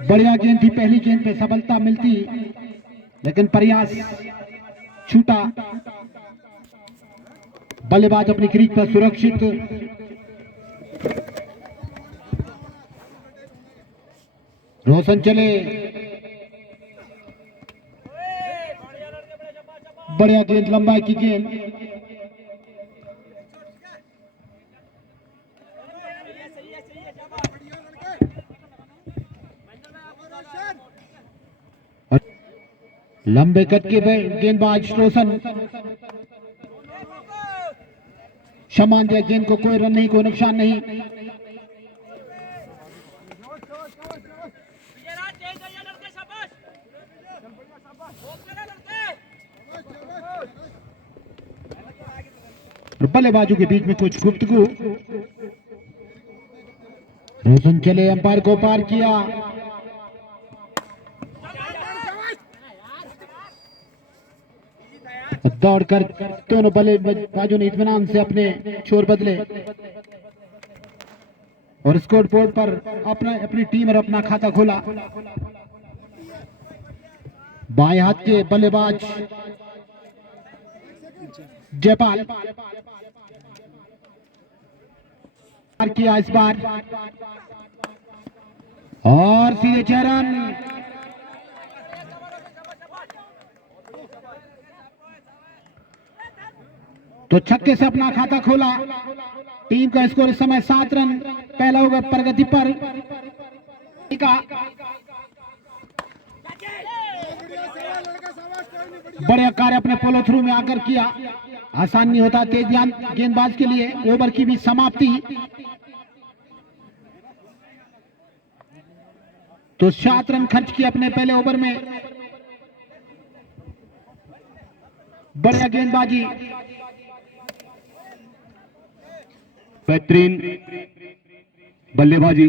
बढ़िया गेंद थी, पहली गेंद पे सफलता मिलती लेकिन प्रयास छूटा। बल्लेबाज अपनी क्रीज पर सुरक्षित। रोशन चले, बढ़िया गेंद, लंबाई की गेंद। लंबे कद के गेंदबाज रोशन समान दिया गेंद को, कोई रन नहीं, कोई नुकसान नहीं। बल्लेबाजों के बीच में कुछ गुफ्तगू। रोशन चले, अंपायर को पार किया। दौड़कर दोनों बल्लेबाजों ने इत्मीनान से अपने छोर बदले और स्कोर बोर्ड पर अपनी टीम और अपना खाता खोला। बाएं हाथ के बल्लेबाज जयपाल किया इस बार और सीधे 6 रन। तो छक्के से अपना खाता खोला। टीम का स्कोर इस समय 7 रन। पहला ओवर प्रगति पर। बड़े कार्य अपने पोलो थ्रू में आकर किया। आसान नहीं होता तेज गेंदबाज के लिए। ओवर की भी समाप्ति। तो 7 रन खर्च किए अपने पहले ओवर में। बढ़िया गेंदबाजी, बेहतरीन बल्लेबाजी।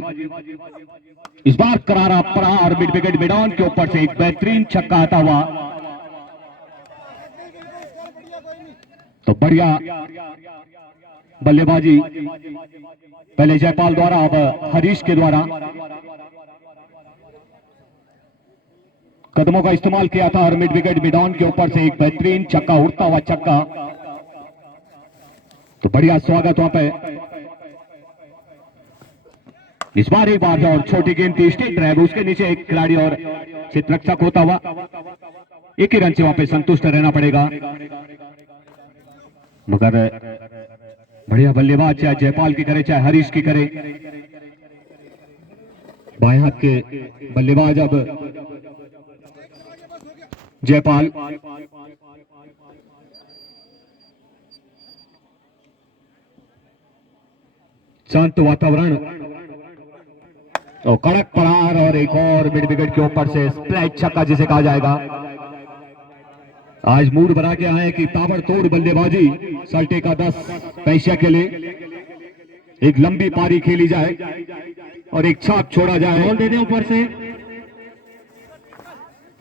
इस बार करारा पड़ा और मिड विकेट मैदान के ऊपर से एक बेहतरीन छक्का आता हुआ। तो बढ़िया बल्लेबाजी पहले जयपाल द्वारा, अब हरीश के द्वारा। कदमों का इस्तेमाल किया था और मिड विकेट मैदान के ऊपर से एक बेहतरीन छक्का, उड़ता हुआ छक्का। तो बढ़िया स्वागत वहां पे। इस बार एक बार और छोटी गेंद थी, स्टेट ड्राइव, उसके नीचे एक खिलाड़ी और चित्ररक्षक होता हुआ। एक ही रन से वहां पे संतुष्ट रहना पड़ेगा। मगर बढ़िया बल्लेबाज चाहे जयपाल की करे चाहे हरीश की करे। बाएं हाथ के बल्लेबाज अब जयपाल। शांत वातावरण और कड़क प्रहार और एक और मिड विकेट के ऊपर से स्प्लैश छक्का जिसे कहा जाएगा। आज मूड बना के आए कि ताबड़तोड़ बल्लेबाजी, सल्टे का 10 पैसे के लिए एक लंबी पारी खेली जाए और एक छाप छोड़ा जाए। बॉल दे दें ऊपर से।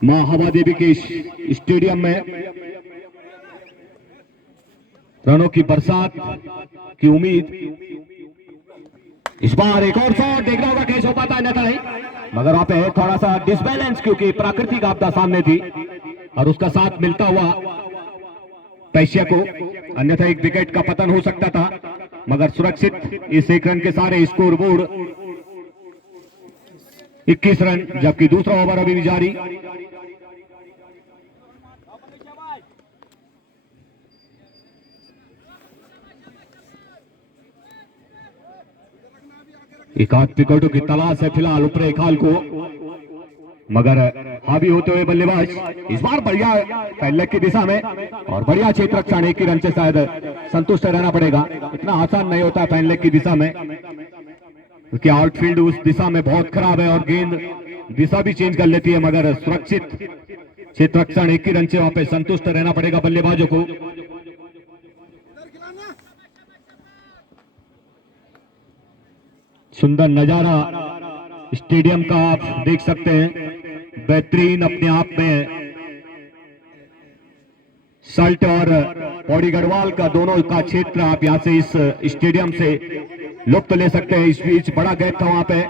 मां हवा देवी के स्टेडियम में रनों की बरसात की उम्मीद। इस बार एक और शॉट, देखना होगा कैसे हो पाता है, नहीं मगर वहां पे थोड़ा सा डिसबैलेंस, क्योंकि प्राकृतिक आपदा सामने थी और उसका साथ मिलता हुआ पैसिया को, अन्यथा एक विकेट का पतन हो सकता था। मगर सुरक्षित इस 1 रन के सारे स्कोर बोर्ड 21 रन, जबकि दूसरा ओवर अभी भी जारी। एक आध विकेटों की तलाश है फिलहाल ऊपरे खाल को, मगर हावी होते हुए बल्लेबाज इस बार बढ़िया पहले की दिशा में और बढ़िया क्षेत्र रक्षण। 1 ही रन से शायद संतुष्ट रहना पड़ेगा। इतना आसान नहीं होता फैन लेग की दिशा में, क्योंकि आउटफील्ड उस दिशा में बहुत खराब है और गेंद दिशा भी चेंज कर लेती है। मगर सुरक्षित क्षेत्र रक्षण, 1 ही रन से वहां पे संतुष्ट रहना पड़ेगा बल्लेबाजों को। सुंदर नजारा स्टेडियम का आप देख सकते हैं, बेहतरीन अपने आप में। सल्ट और पौड़ी गढ़वाल का दोनों का क्षेत्र आप यहां से इस स्टेडियम से लुत्फ ले सकते हैं। इस बीच बड़ा गैप था वहां पे।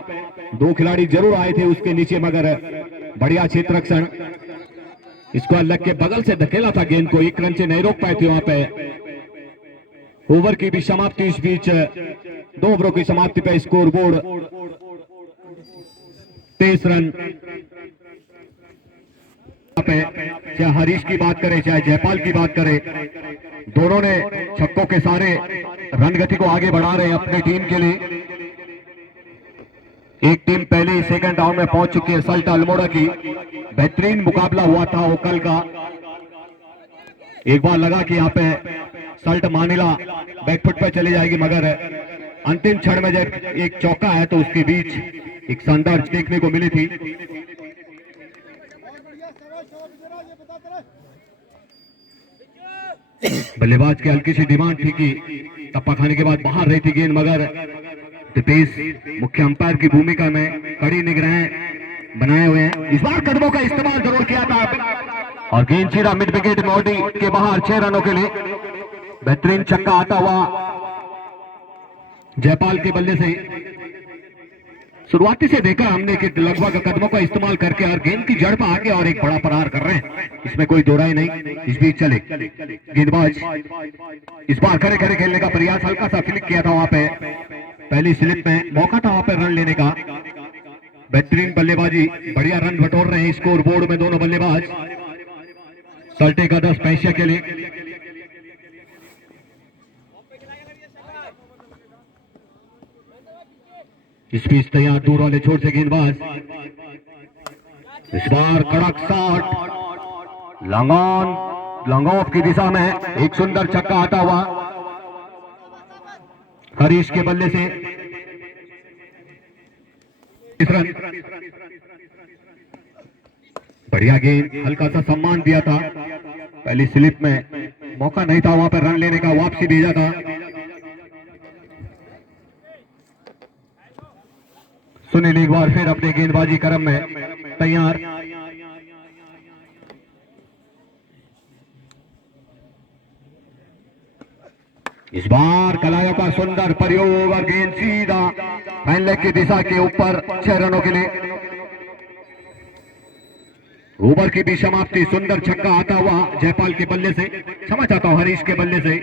दो खिलाड़ी जरूर आए थे उसके नीचे, मगर बढ़िया क्षेत्र रक्षण। इसको लग के बगल से धकेला था गेंद को, एक रन से नहीं रोक पाए थे वहां पे। ओवर की भी समाप्ति, इस बीच 2 ओवरों की समाप्ति पे स्कोर बोर्ड 23 रन पे। चाहे हरीश की बात करें चाहे जयपाल की बात करें, दोनों ने छक्कों के सारे रन गति को आगे बढ़ा रहे हैं अपनी टीम के लिए। एक टीम पहले सेकंड राउंड में पहुंच चुकी है, सल्ट अल्मोड़ा की। बेहतरीन मुकाबला हुआ था वो कल का। एक बार लगा कि यहाँ पे सल्ट मानिला बैकफुट पे चली जाएगी, मगर अंतिम क्षण में जब एक चौका है तो उसके बीच एक शानदार देखने को मिली थी। बल्लेबाज की हल्की सी डिमांड थी कि टप्पा खाने के बाद बाहर रही थी गेंद, मगर दीपेश मुख्य अंपायर की भूमिका में कड़ी निगरानी बनाए हुए हैं। इस बार कदमों का इस्तेमाल जरूर किया था और गेंद सीधा मिड विकेट मोडी के बाहर 6 रनों के लिए। बेहतरीन छक्का आता हुआ जयपाल के बल्ले से। शुरुआती से देखा हमने कि लगभग कदमों का इस्तेमाल करके और गेंद की जड़ पर आके और एक बड़ा प्रहार कर रहे हैं, इसमें कोई दो राय नहीं। इस बीच चले गेंदबाज इस बार खड़े खड़े खेलने का प्रयास, हल्का सा फ्लिक किया था वहां पे, पहली स्लिप में मौका था वहां पे रन लेने का। बेहतरीन बल्लेबाजी, बढ़िया रन बटोर रहे हैं स्कोर बोर्ड में दोनों बल्लेबाज। सल्टे का 10 पैसे के लिए। इस बीच तैयार दूर वाले छोर से गेंदबाज, इस बार कड़क शॉट लॉन्ग ऑफ की दिशा में, एक सुंदर छक्का आता हुआ हरीश के बल्ले से। इस रन बढ़िया गेंद, हल्का सा सम्मान दिया था, पहली स्लिप में मौका नहीं था वहां पर रन लेने का, वापसी भेजा था। सुनील एक बार फिर अपने गेंदबाजी क्रम में तैयार। इस बार कलायों का सुंदर प्रयोग और गेंद सीधा फाइन लेग की दिशा के ऊपर 6 रनों के लिए। ओवर की भी समाप्ति, सुंदर छक्का आता हुआ जयपाल के बल्ले से, क्षमा चाहता हूं हरीश के बल्ले से।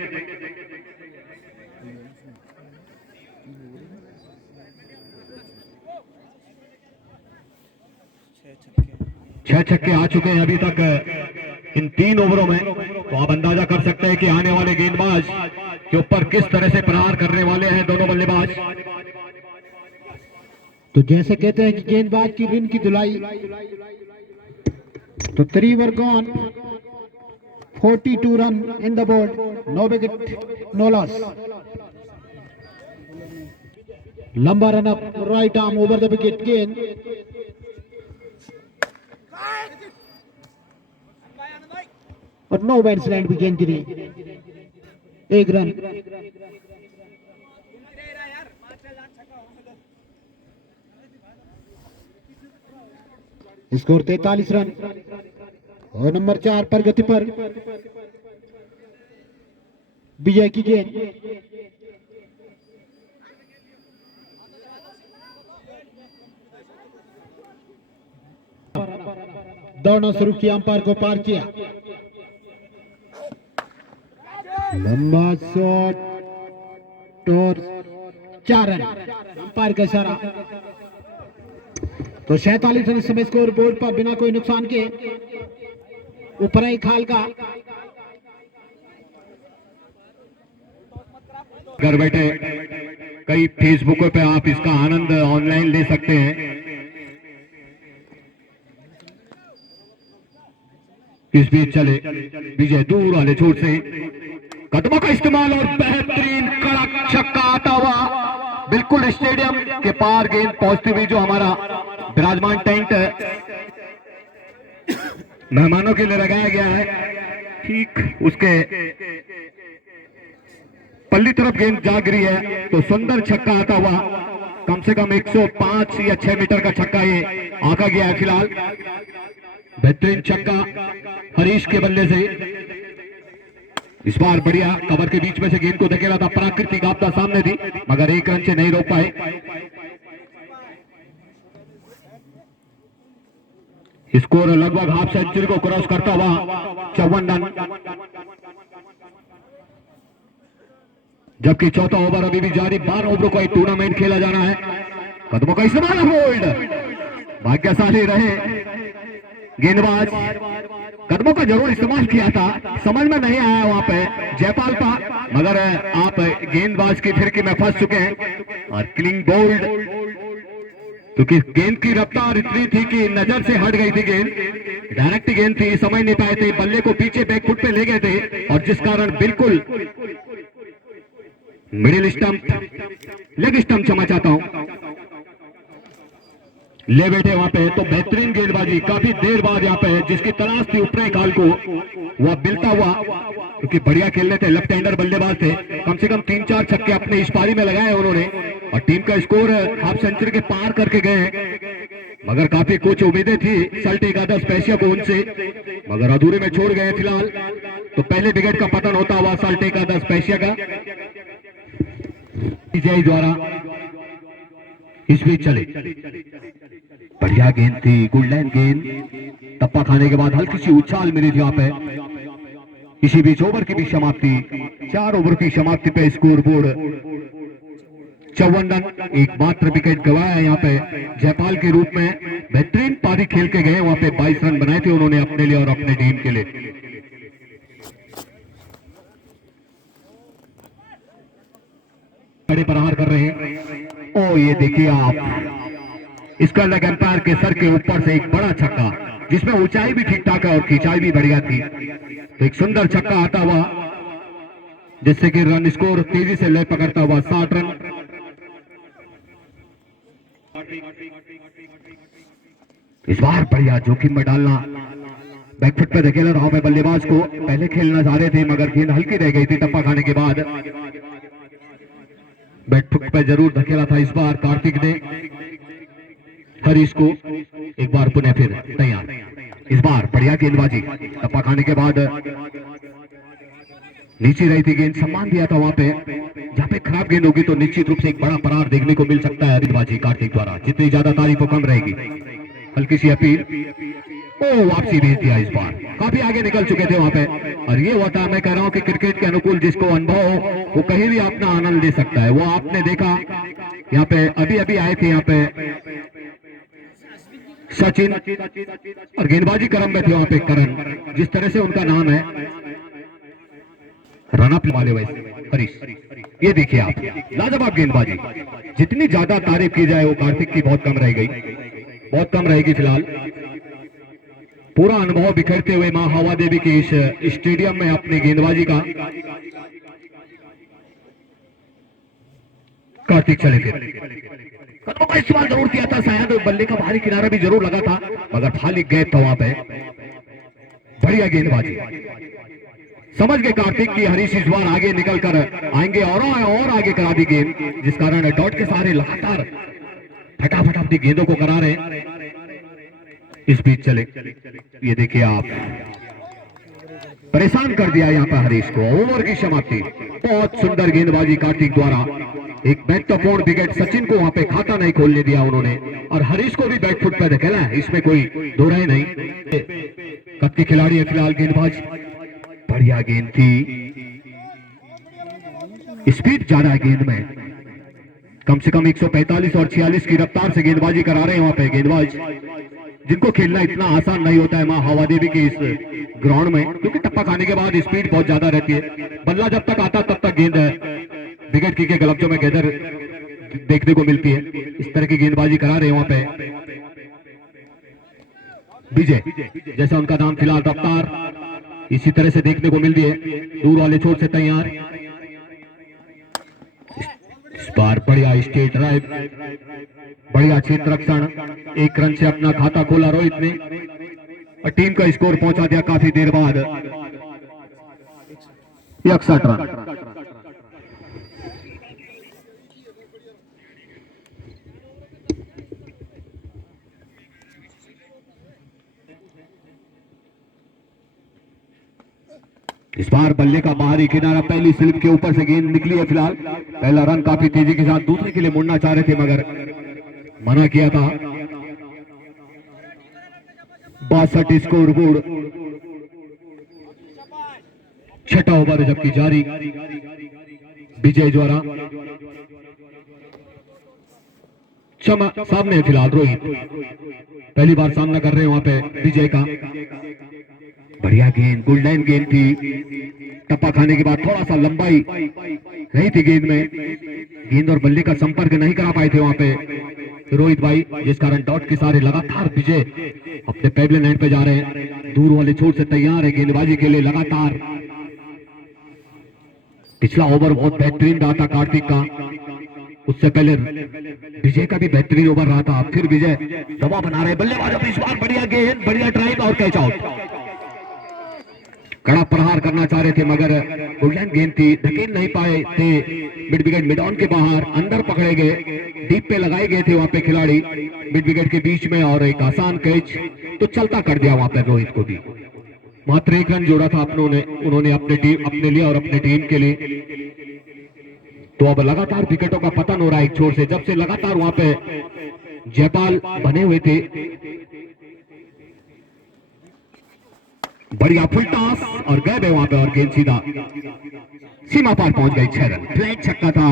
छह छक्के आ चुके हैं अभी तक इन 3 ओवरों में, तो आप अंदाजा कर सकते हैं कि आने वाले गेंदबाज के ऊपर किस तरह से प्रहार करने वाले हैं दोनों बल्लेबाज। तो जैसे कहते हैं कि गेंदबाज की रिन की धुलाई, तो 3 over gone, 42 run in the board, no wicket no loss. लंबा run up right arm over the wicket गेंद, और नो बैट्स लैंड भी गेंद गिरी, 1 रन। स्कोर 43 रन और नंबर 4 पर गति पर विजय की गेंद। दौड़ना शुरू किया, अंपायर को पार किया, लंबा शॉट और 4 रन, अंपायर का इशारा। तो 47 रन समय स्कोर बोर्ड पर बिना कोई नुकसान के ऊपर ही खाल का। घर बैठे कई फेसबुक पे आप इसका आनंद ऑनलाइन ले सकते हैं। इस बीच चले विजय दूर वाले छोर से, कदमों का इस्तेमाल और बेहतरीन कड़क छक्का आता हुआ बिल्कुल स्टेडियम के पार गेंद पहुंचती हुई। जो हमारा विराजमान टेंट मेहमानों के लिए लगाया गया है, ठीक उसके पल्ली तरफ गेंद जा गिरी है, तो सुंदर छक्का आता हुआ, कम से कम 105 या 6 मीटर का छक्का ये आंका गया है फिलहाल। बेहतरीन छक्का हरीश के बल्ले से। इस बार बढ़िया कवर के बीच में से गेंद को धकेला था, प्राकृतिक आपदा सामने थी, मगर 1 रन से नहीं रोक पाए। स्कोर लगभग हाफ सेंचुरी को क्रॉस करता हुआ 54 रन, जबकि चौथा ओवर अभी भी जारी। 12 ओवरों का एक टूर्नामेंट खेला जाना है। कदमों का इस्तेमाल, होल्ड, भाग्यशाली रहे गेंदबाज। कदमों का जरूर इस्तेमाल किया था, समझ में नहीं आया वहां पे जयपाल का, मगर आप गेंदबाज की फिरकी में फंस चुके हैं और क्लीन बोल्ड, क्योंकि गेंद की रफ्तार इतनी थी कि नजर से हट गई थी गेंद, डायरेक्ट गेंद थी, समझ नहीं पाए थे, बल्ले को पीछे बैकफुट पे ले गए थे और जिस कारण बिल्कुल मिडिल स्टंप, लेग स्टंप क्षमा चाहता हूं, ले बैठे वहां पे। तो बेहतरीन गेंदबाजी काफी देर बाद यहाँ पे जिसकी तलाश थी ऊपरी खाल को वह मिलता हुआ, क्योंकि बढ़िया खेलने थे, लेफ्ट हैंडर बल्लेबाज थे, कम से कम 3-4 छक्के अपने इस पारी में लगाए उन्होंने और टीम का स्कोर हाफ सेंचुरी के पार करके गए। मगर काफी कुछ उम्मीदें थी सल्ट एकादश स्पेशिया को उनसे, मगर अधूरे में छोड़ गए फिलहाल। तो पहले विकेट का पतन होता हुआ सल्ट एकादश स्पेशिया का विजय द्वारा। इस बीच चले, बढ़िया गेंद थी, गुडलाइन गेंद, टप्पा खाने के बाद हल्की सी उछाल मिली थी यहाँ पे। इसी बीच ओवर की भी समाप्ति, 4 ओवर की समाप्ति पे स्कोर बोर्ड 54 रन, एक मात्र विकेट गवाया है यहाँ पे जयपाल के रूप में। बेहतरीन पारी खेल के गए वहां पे, 22 रन बनाए थे उन्होंने अपने लिए और अपने टीम के लिए। बड़े प्रहार कर रहे हैं। ओ ये देखिए आप, इसका लग एम्पायर के सर के ऊपर से एक बड़ा छक्का, जिसमें ऊंचाई भी ठीक ठाक है और खिंचाई भी बढ़िया थी। तो एक सुंदर छक्का आता हुआ, जिससे कि रन स्कोर तेजी से ले पकड़ता हुआ 60 रन। इस बार बढ़िया जोखिम में डालना, बैकफुट पे धकेला रहा है बल्लेबाज को, पहले खेलना चाह रहे थे मगर गेंद हल्की रह गई थी टप्पा खाने के बाद। बैकफुट पे जरूर धकेला था इस बार कार्तिक ने हरीश को। एक बार पुनः फिर तैयार, इस बार बढ़िया गेंदबाजी, टप्पा खाने के बाद नीचे रही थी गेंद, सम्मान दिया था वहां पे। जहां पे खराब गेंद होगी तो निश्चित रूप से एक बड़ा प्रहार देखने को मिल सकता है गेंदबाजी कार्तिक द्वारा, जितनी ज्यादा तारीफ हो कम रहेगी। हल्की सी अपील, ओ वापसी भेज दिया। इस बार काफी आगे निकल चुके थे वहां पे, और ये होता, मैं कह रहा हूं कि क्रिकेट के अनुकूल जिसको अनुभव हो वो कहीं भी अपना आनंद ले सकता है। वो आपने देखा यहाँ पे अभी अभी आए थे यहाँ पे सचिन, और गेंदबाजी क्रम में थे वहां पे करण, जिस तरह से उनका नाम है, रनअप वाले वैसे हरीश। ये देखिए आप, लाजवाब गेंदबाजी, जितनी ज्यादा तारीफ की जाए वो कार्तिक की बहुत कम रह गई, बहुत कम रहेगी फिलहाल। पूरा अनुभव बिखरते हुए मां हवा देवी के इस स्टेडियम में अपनी गेंदबाजी का कार्तिक चले फिर। कदमों का इस्तेमाल जरूर किया था, शायद बल्ले का बाहरी किनारा भी जरूर लगा था, मगर खाली गैप था वहां पे। बढ़िया गेंदबाजी, समझ गए कार्तिक की हरीश इस बार आगे निकल कर आएंगे और आगे करा दी गेंद, जिस कारण डॉट के सहारे लगातार फटाफट अपनी गेंदों को करा रहे। इस बीच चले, ये देखिए आप, परेशान कर दिया यहाँ पर हरीश को। ओवर की समाप्ति, बहुत सुंदर गेंदबाजी कार्तिक द्वारा, एक महत्वपूर्ण विकेट सचिन को वहां पे खाता नहीं खोलने दिया उन्होंने, और हरीश को भी बैकफुट पर धकेला है, इसमें कोई दो राय नहीं। कद के खिलाड़ी है फिलहाल गेंदबाज, बढ़िया गेंद थी, स्पीड ज्यादा गेंद में, कम से कम 145 और 46 की रफ्तार से गेंदबाजी करा रहे हैं वहां पे गेंदबाज, जिनको खेलना इतना आसान नहीं होता है मां हवा देवी के इस ग्राउंड में, क्योंकि टप्पा खाने के बाद स्पीड बहुत ज्यादा रहती है। बल्ला जब तक आता तब तक गेंद विकेट की के गलबजों में गैदर देखने को मिलती है। इस तरह की गेंदबाजी करा रहे हैं वहां पे विजय, जैसा उनका नाम फिलहाल, रफ्तार इसी तरह से देखने को मिलती है। दूर वाले छोर से तैयार, इस बार बढ़िया स्ट्रेट ड्राइव, बढ़िया क्षेत्र रक्षण, 1 रन से अपना खाता खोला रोहित ने और टीम का स्कोर पहुंचा दिया काफी देर बाद 61 रन। इस बार बल्ले का बाहरी किनारा, पहली स्लिप के ऊपर से गेंद निकली है फिलहाल। पहला रन काफी तेजी के साथ दूसरे के लिए मुड़ना चाह रहे थे मगर मना किया था। 62 स्कोर बोर्ड। छठा ओवर जबकि जारी विजय द्वारा। सामने फिलहाल रोहित पहली बार सामना कर रहे हैं वहां पे विजय का। बढ़िया गेंद, गोल्डन गेंद थी। टप्पा खाने के बाद थोड़ा सा लंबाई नहीं थी गेंद में, गेंद और बल्ले का संपर्क नहीं करा पाए थे वहां पे रोहित भाई, जिस कारण डॉट के सारे लगातार विजय अपने पेवलियन एंड पे जा रहे हैं। दूर वाले छोर से तैयार है गेंदबाजी के लिए लगातार। पिछला ओवर बहुत बेहतरीन रहा था कार्तिक का, उससे पहले विजय का भी बेहतरीन ओवर रहा था। फिर विजय दबाव बना रहे बल्लेबाज, इस बार बढ़िया गेंद, बढ़िया ड्राइव और कैच आउट। कड़ा प्रहार करना चाह रहे थे मगर गोल्डन गेंद थी, धकेल नहीं पाए थे। मिड विकेट मिड ऑन के बाहर, अंदर पकड़े गए, डीप पे लगाए गए थे वहां पे खिलाड़ी मिड विकेट के बीच में, और एक आसान कैच तो चलता कर दिया वहां पे रोहित को भी। मात्र 1 रन जोड़ा था उन्होंने अपने लिए और अपने टीम के लिए। तो अब लगातार विकेटों का पतन हो रहा है एक छोर से, जब से लगातार वहां पे जयपाल बने हुए थे। बढ़िया फुल टॉस और गए वहां पे, और गेंद सीधा सीमा पार पहुंच गई। 6 रन, फ्लैट छक्का था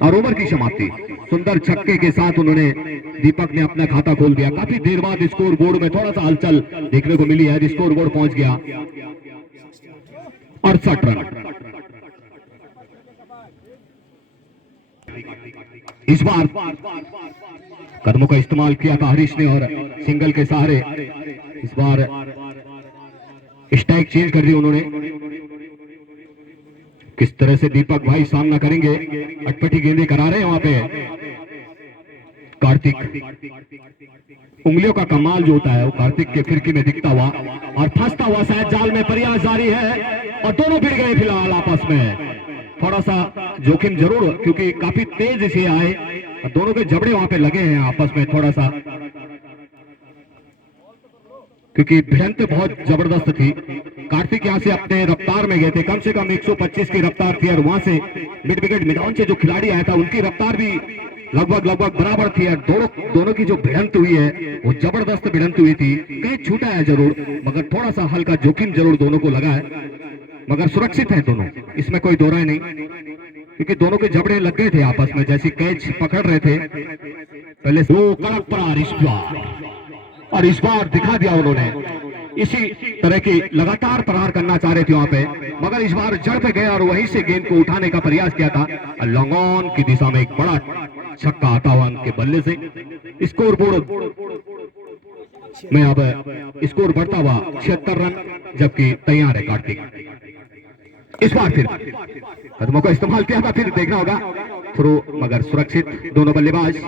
और ओवर की समाप्ति। सुंदर छक्के के साथ उन्होंने, दीपक ने अपना खाता खोल दिया। काफी देर बाद स्कोर बोर्ड में थोड़ा सा हलचल देखने को मिली है। स्कोर बोर्ड पहुंच गया 68 रन। इस बार कदमों का इस्तेमाल किया था हरीश ने और सिंगल के सहारे इस बार स्ट्राइक चेंज कर दी उन्होंने। किस तरह से दीपक भाई सामना करेंगे, अटपटी गेंदें करा रहे हैं वहां पे कार्तिक। उंगलियों का कमाल जो होता है वो कार्तिक के फिरकी में दिखता हुआ और फंसता हुआ शायद जाल में। प्रयास जारी है और दोनों भिड़ गए फिलहाल आपस में। थोड़ा सा जोखिम जरूर, क्योंकि काफी तेज से आए और दोनों के जबड़े वहां पे लगे हैं आपस में थोड़ा सा, क्योंकि भिड़ंत बहुत जबरदस्त थी। कार्तिक यहां से अपने रफ्तार में गए थे, कम से कम 125 की रफ्तार थी, और वहां से मिड विकेट मिडॉन से जो खिलाड़ी आया था उनकी रफ्तार भी लगभग बराबर थी। दोनों की जो भिड़ंत हुई है वो जबरदस्त भिड़ंत हुई थी। कहीं छूटा है जरूर, मगर थोड़ा सा हल्का जोखिम जरूर दोनों को लगा है, मगर सुरक्षित है दोनों, इसमें कोई दो राय नहीं, क्योंकि दोनों के जबड़े लग गए थे आपस में, जैसी कैच पकड़ रहे थे पहले। वो कड़क प्रहार इस बार, और इस बार दिखा दिया उन्होंने। इसी तरह की लगातार प्रहार करना चाह रहे थे वहां पे, मगर इस बार जड़ पे गए और वहीं से गेंद को उठाने का प्रयास किया था। लॉन्ग ऑन की दिशा में एक बड़ा छक्का आता हुआ उनके बल्ले से। स्कोर बोर्ड में अब स्कोर बढ़ता हुआ 76 रन, जबकि तैयार है कार्तिक। इस बार फिर कदमों का इस्तेमाल किया था, फिर देखना होगा थ्रो, मगर सुरक्षित। दोनों बल्लेबाज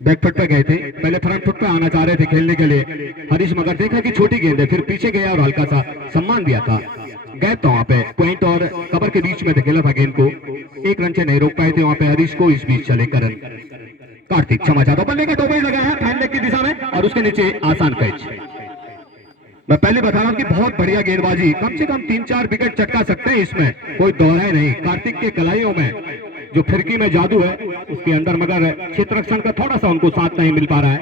बैकफुट पे गए थे, पहले फ्रंट फुट पे आना चाह रहे थे खेलने के लिए हरीश, मगर देखा कि छोटी गेंद है, फिर पीछे गया और हल्का सा सम्मान दिया था। गए तो वहां पे पॉइंट और कवर के बीच में धकेला था गेंद को, 1 रन से नहीं रोक पाए थे वहां पे हरीश को। इस बीच चले करण कार्तिक क्षमा चाहता हूं, बल्ले का टोपी लगा है फैन लेग की दिशा में और उसके नीचे आसान कैच। मैं पहले बता रहा हूं कि बहुत बढ़िया गेंदबाजी, कम से कम 3-4 विकेट चटका सकते हैं, इसमें कोई दोहराए नहीं। कार्तिक के कलाइयों में जो फिरकी में जादू है उसके अंदर, मगर क्षेत्र रक्षण का थोड़ा सा उनको साथ नहीं मिल पा रहा है।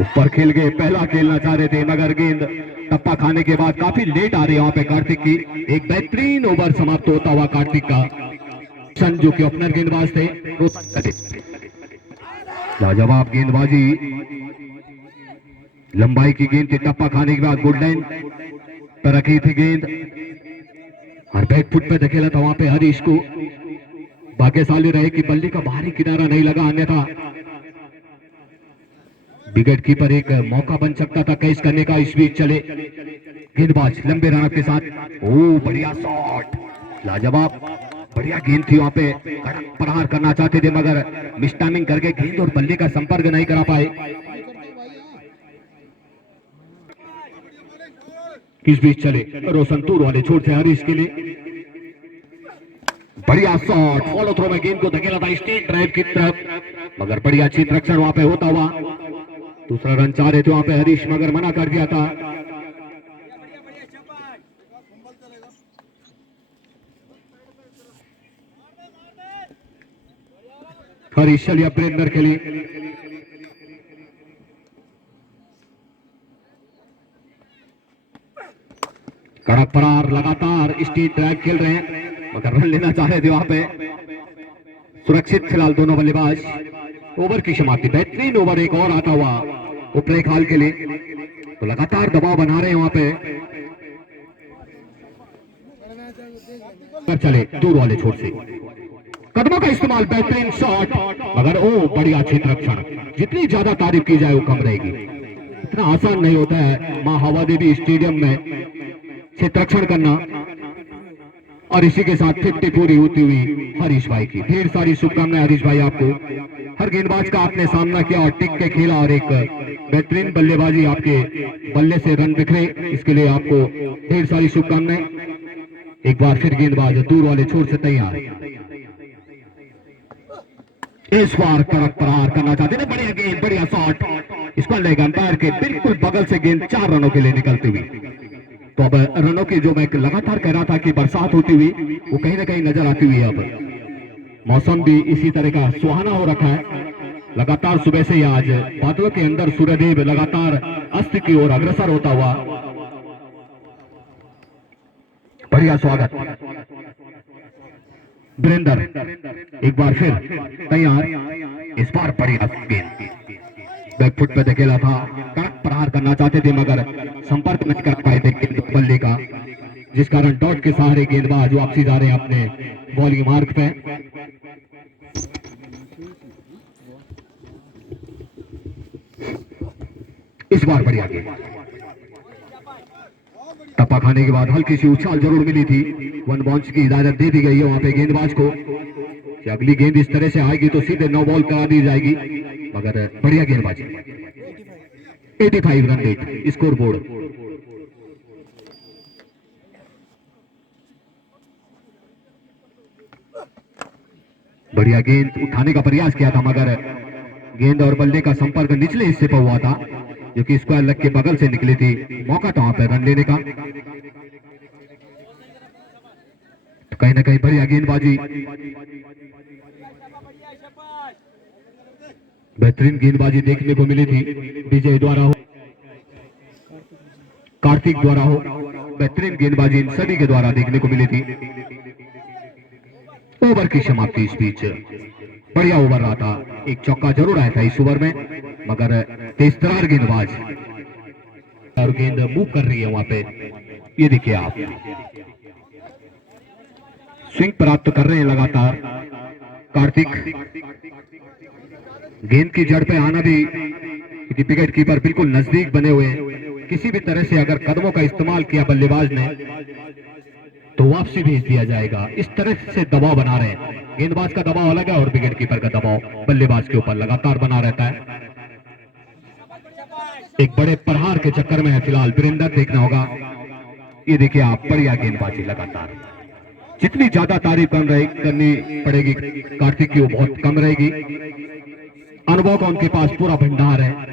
ऊपर खेल गए, पहला खेलना चाह रहे थे, मगर गेंद टप्पा खाने के बाद काफी लेट आ रही है वहां पे कार्तिक की। एक बेहतरीन ओवर समाप्त होता हुआ कार्तिक का, जो कि ओपनर गेंदबाज थे। लाजवाब गेंदबाजी, लंबाई की गेंद थी, टप्पा खाने के बाद गुड पर रखी थी गेंद और बैकफुट पे धकेला था वहां पे हरीश को। भाग्यशाली रहे कि बल्ले का बाहरी किनारा नहीं लगा, अन्यथा विकेट कीपर एक मौका बन सकता था कैच करने का। इस बीच चले गेंदबाज लंबे रन के साथ, ओ बढ़िया शॉट, लाजवाब बढ़िया गेंद थी वहां पे। प्रहार करना चाहते थे मगर मिस टाइमिंग करके गेंद और बल्ले का संपर्क नहीं करा पाए। इस बीच चले रोशन तूर वाले छोर से हरीश के लिए, बढ़िया शॉट, फॉलो थ्रो में गेंद को धकेला था स्ट्रेट ड्राइव की तरफ, मगर बढ़िया क्षेत्र रक्षण वहां पे होता हुआ। दूसरा रन चाह रहे थे वहां पे हरीश, मगर मना कर दिया था। हरीश चलिए अपने अंदर के लिए कड़क फरार, लगातार स्ट्रेट ड्राइव खेल रहे हैं मगर रन लेना चाह रहे थे वहां पे। सुरक्षित फिलहाल दोनों बल्लेबाज। ओवर की समाप्ति, बेहतरीन ओवर एक और आता हुआ ऊपरी खाल के लिए, तो लगातार दबाव बना रहे हैं वहां पे। चले दूर वाले छोर से कदमों का इस्तेमाल, बेहतरीन शॉट मगर ओ बढ़िया क्षेत्र रक्षण। जितनी ज्यादा तारीफ की जाए वो कम रहेगी। इतना आसान नहीं होता है मां हवा देवी स्टेडियम में क्षेत्र रक्षण करना। और इसी के साथ 50 पूरी होती हुई हरीश भाई की ढेर सारी शुभकामनाएं। हरीश भाई आपको, हर गेंदबाज का आपने सामना किया और टिक के खेला और एक बेहतरीन बल्लेबाजी, आपके बल्ले से रन बिखरे, इसके लिए आपको ढेर सारी शुभकामनाएं। एक बार फिर गेंदबाज दूर वाले छोर से तैयार, इस बार कड़क प्रहार करना चाहते हैं। बढ़िया गेंद, बढ़िया शॉट, इसको लेग अंपायर के बिल्कुल बगल से गेंद 4 रनों के लिए निकलती हुई। तो अब रनों की जो मैं लगातार कह रहा था कि बरसात होती हुई, वो कहीं ना कहीं नजर आती हुई है। अब मौसम भी इसी तरह का सुहाना हो रखा है। लगातार सुबह से ही आज बादलों के अंदर सूर्यदेव लगातार अस्त की ओर अग्रसर होता हुआ। बढ़िया स्वागत वीरेंद्र, एक बार फिर तैयार, इस बार बढ़िया गेंद बैकफुट पे धकेला था। कड़क प्रहार करना चाहते थे मगर संपर्क नहीं कर पाए थे बल्ले का, जिस कारण डॉट के सहारे गेंदबाज वापसी जा रहे हैं अपने बॉलिंग मार्ग पे। इस बार बढ़िया गेंद, टप्पा खाने के बाद हल्की सी उछाल जरूर मिली थी। 1 बाउंस की इजाजत दे दी गई है वहां पे गेंदबाज को कि अगली गेंद इस तरह से आएगी तो सीधे 9 बॉल करा दी जाएगी। मगर बढ़िया गेंदबाजी, 85 रन रेट स्कोर बोर्ड। बढ़िया गेंद उठाने का प्रयास किया था मगर गेंद और बल्ले का संपर्क निचले हिस्से पर हुआ था, जो कि स्क्वायर लेग के बगल से निकली थी। मौका था वहां पर रन लेने का। तो कहीं ना कहीं बढ़िया गेंदबाजी, बेहतरीन गेंदबाजी देखने को मिली थी। विजय द्वारा हो, कार्तिक द्वारा हो, बेहतरीन गेंदबाजी इन सभी के द्वारा देखने को मिली थी। ओवर की समाप्ति, इस बीच बढ़िया ओवर रहा था। एक चौका जरूर आया था इस ओवर में मगर तेजतरार गेंदबाज और गेंद मूव कर रही है वहां पे। ये देखिए आप, स्विंग प्राप्त कर रहे हैं लगातार कार्तिक। गेंद की जड़ पे आना भी, क्योंकि विकेट कीपर बिल्कुल नजदीक बने हुए हैं। किसी भी तरह से अगर कदमों का इस्तेमाल किया बल्लेबाज ने तो वापसी भेज दिया जाएगा। इस तरह से दबाव बना रहे हैं। गेंदबाज का दबाव अलग है और विकेट कीपर का दबाव बल्लेबाज के ऊपर लगातार बना रहता है। एक बड़े प्रहार के चक्कर में है फिलहाल वीरेंद्र, देखना होगा। ये देखिए आप, बढ़िया गेंदबाजी लगातार। जितनी ज्यादा तारीफ करनी पड़ेगी कार्तिक की वो बहुत कम रहेगी। अनुभव का उनके पास पूरा भंडार है।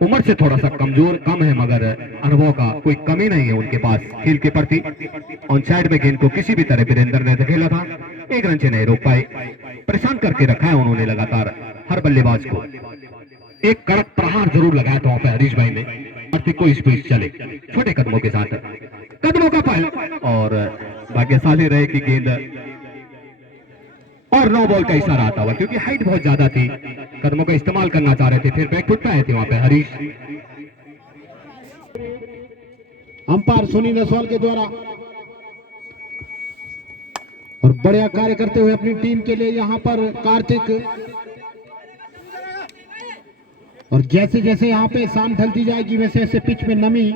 उम्र से थोड़ा सा कम है मगर अनुभव का कोई कमी नहीं है उनके पास खेल के प्रति। ऑन साइड में गेंद को किसी भी तरह वीरेंद्र ने धकेला था, 1 रन से नहीं रोक पाए। परेशान करके रखा है उन्होंने लगातार हर बल्लेबाज को। एक कड़क प्रहार जरूर लगाया था वहां पे हरीश भाई ने। कार्तिक को इस बीच चले छोटे कदमों के साथ, कदमों का पहल और भाग्यशाली रहे कि गेंद और 9 बॉल का इशारा आता हुआ, क्योंकि हाइट बहुत ज्यादा थी, कदमों का इस्तेमाल करना चाह रहे थे। फिर बैकफुट पे आए थे वहां पे हरीश। अंपायर सुनील रसवाल के द्वारा और बढ़िया कार्य करते हुए अपनी टीम के लिए यहाँ पर कार्तिक। और जैसे जैसे यहाँ पे शाम ढलती जाएगी वैसे वैसे पिच में नमी,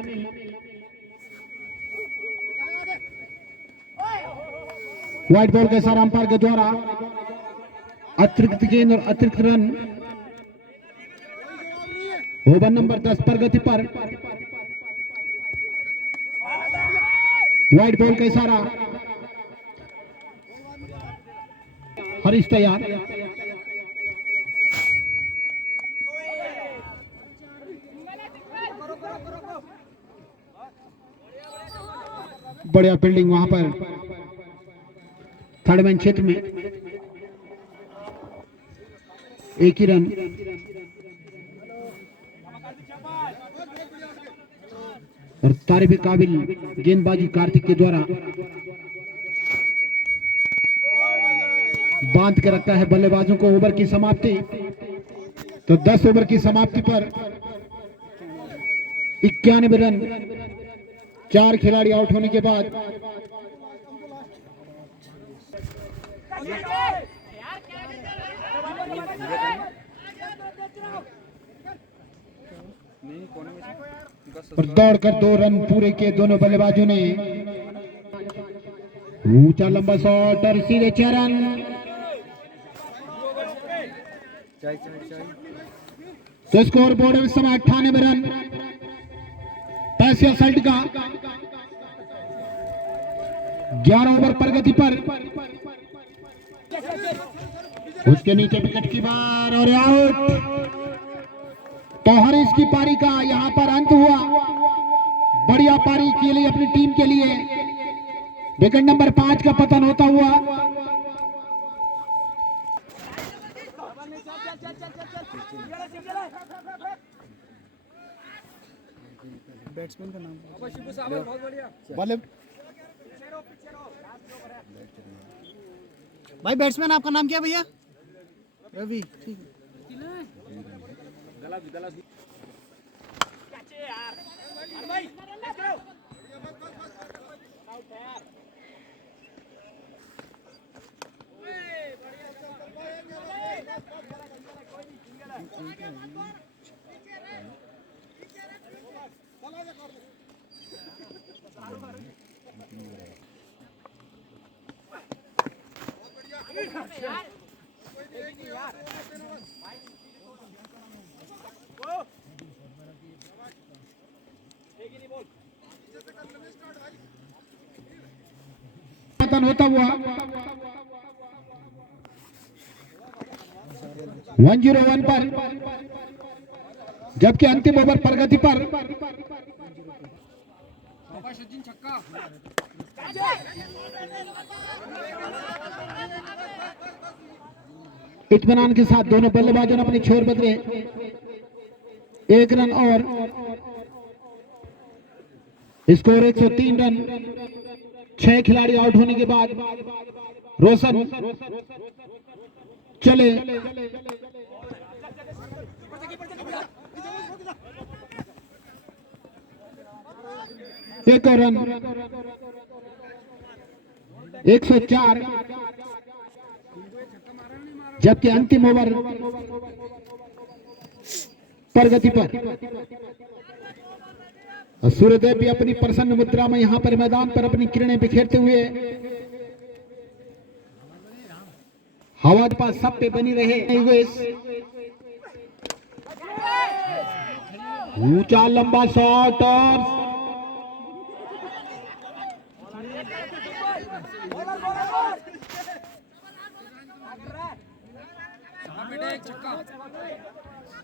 व्हाइट बॉल के सारा अंपायर के द्वारा अतिरिक्त गेंद और अतिरिक्त रन ओवर नंबर 10 प्रगति पर। व्हाइट बॉल का इशारा, हरीश तैयार। बढ़िया फील्डिंग वहां पर थर्ड मैन क्षेत्र में, एक ही रन। और तारीफ काबिल गेंदबाजी कार्तिक के द्वारा बांध के रखता है बल्लेबाजों को। ओवर की समाप्ति, तो 10 ओवर की समाप्ति पर 91 रन, 4 खिलाड़ी आउट होने के बाद और दौड़कर 2 रन पूरे किए दोनों बल्लेबाजों ने। ऊंचा लंबा शॉट और सीधे 4 रन। तो स्कोर बोर्ड इस समय 98 रन। पैसे सल्ट का 11 ओवर प्रगति पर, उसके नीचे विकेट की बार और आउट। तो हरीश की पारी का यहां पर अंत हुआ। बढ़िया पारी के लिए अपनी टीम के लिए विकेट नंबर 5 का पतन होता हुआ। बैट्समैन का नाम भाई, बैट्समैन आपका नाम क्या भैया? रवि। ठीक है। पतन होता हुआ 101 पर, जबकि अंतिम ओवर प्रगति पर इत्मीनान के साथ दोनों बल्लेबाजों ने अपने छोर बदले। 1 रन और स्कोर 103 रन। 6 खिलाड़ी आउट होने के बाद रोशन चले। एक और रन, 104, जबकि अंतिम ओवर प्रगति पर। सूर्यदेव भी अपनी प्रसन्न मुद्रा में यहां पर मैदान पर अपनी किरणें बिखेरते हुए हवा के पास सब पे बनी रहे। ऊंचा लंबा शॉट और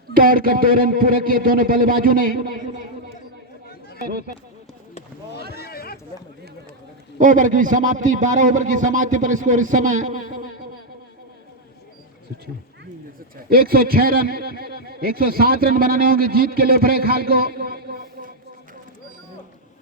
दौड़कर 2 रन पूरे किए दोनों बल्लेबाजों ने। ओवर की समाप्ति, 12 ओवर की समाप्ति पर स्कोर इस समय 106 रन। 107 रन बनाने होंगे जीत के लिए फिलहाल को।